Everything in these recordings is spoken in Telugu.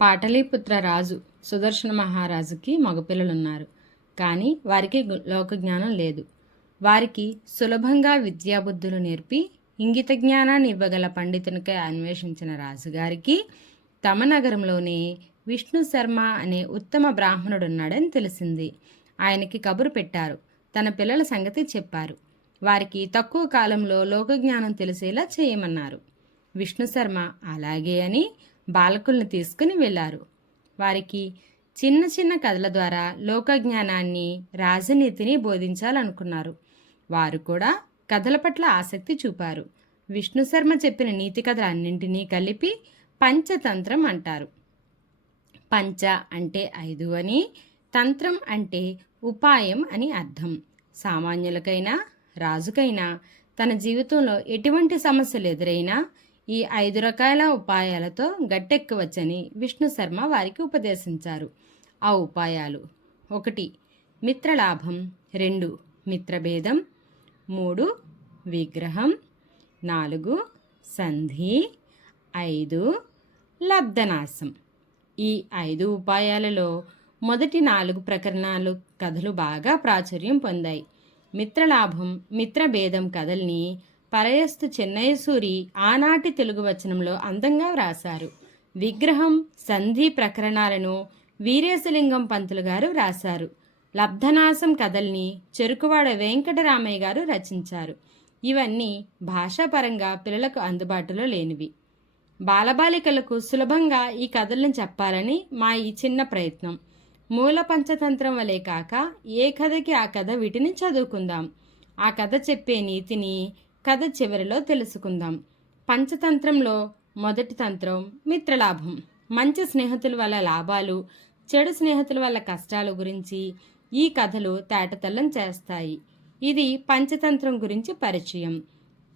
పాటలీపుత్ర రాజు సుదర్శన మహారాజుకి మగపిల్లలున్నారు. కానీ వారికి లోకజ్ఞానం లేదు. వారికి సులభంగా విద్యాబుద్ధులు నేర్పి ఇంగిత జ్ఞానాన్ని ఇవ్వగల పండితునికై అన్వేషించిన రాజుగారికి తమ నగరంలోనే విష్ణు శర్మ అనే ఉత్తమ బ్రాహ్మణుడున్నాడని తెలిసింది. ఆయనకి కబురు పెట్టారు. తన పిల్లల సంగతి చెప్పారు. వారికి తక్కువ కాలంలో లోకజ్ఞానం తెలిసేలా చేయమన్నారు. విష్ణు శర్మ అలాగే అని బాలకుల్ని తీసుకుని వెళ్ళారు. వారికి చిన్న చిన్న కథల ద్వారా లోకజ్ఞానాన్ని రాజనీతిని బోధించాలనుకున్నారు. వారు కూడా కథల పట్ల ఆసక్తి చూపారు. విష్ణు శర్మ చెప్పిన నీతి కథలన్నింటినీ కలిపి పంచతంత్రం అంటారు. పంచ అంటే ఐదు అని తంత్రం అంటే ఉపాయం అని అర్థం. సామాన్యులకైనా రాజుకైనా తన జీవితంలో ఎటువంటి సమస్యలు ఎదురైనా ఈ ఐదు రకాల ఉపాయాలతో గట్టెక్కవచ్చని విష్ణు శర్మ వారికి ఉపదేశించారు. ఆ ఉపాయాలు ఒకటి మిత్రలాభం రెండు మిత్రభేదం మూడు విగ్రహం నాలుగు సంధి ఐదు లబ్ధనాశం. ఈ ఐదు ఉపాయాలలో మొదటి నాలుగు ప్రకరణాలు కథలు బాగా ప్రాచుర్యం పొందాయి. మిత్రలాభం మిత్రభేదం కథల్ని పరయస్తు చెన్నయసూరి ఆనాటి తెలుగు వచనంలో అందంగా వ్రాశారు. విగ్రహం సంధి ప్రకరణాలను వీరేశలింగం పంతులు గారు వ్రాశారు. లబ్ధనాశం కథల్ని చెరుకువాడ వెంకటరామయ్య గారు రచించారు. ఇవన్నీ భాషాపరంగా పిల్లలకు అందుబాటులో లేనివి. బాలబాలికలకు సులభంగా ఈ కథలను చెప్పాలని మా ఈ చిన్న ప్రయత్నం. మూల పంచతంత్రం వలె కాక ఏ కథకి ఆ కథ వీటిని చదువుకుందాం. ఆ కథ చెప్పే నీతిని కథ చివరిలో తెలుసుకుందాం. పంచతంత్రంలో మొదటి తంత్రం మిత్రలాభం. మంచి స్నేహితుల వల్ల లాభాలు చెడు స్నేహితుల వల్ల కష్టాల గురించి ఈ కథలు తేటతెల్లం చేస్తాయి. ఇది పంచతంత్రం గురించి పరిచయం.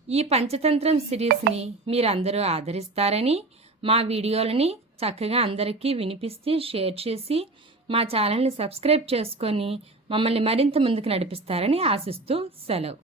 ఈ పంచతంత్రం సిరీస్ని మీరందరూ ఆదరిస్తారని మా వీడియోలని చక్కగా అందరికీ వినిపిస్తే షేర్ చేసి మా ఛానల్ని సబ్స్క్రైబ్ చేసుకొని మమ్మల్ని మరింత ముందుకు నడిపిస్తారని ఆశిస్తూ సెలవు.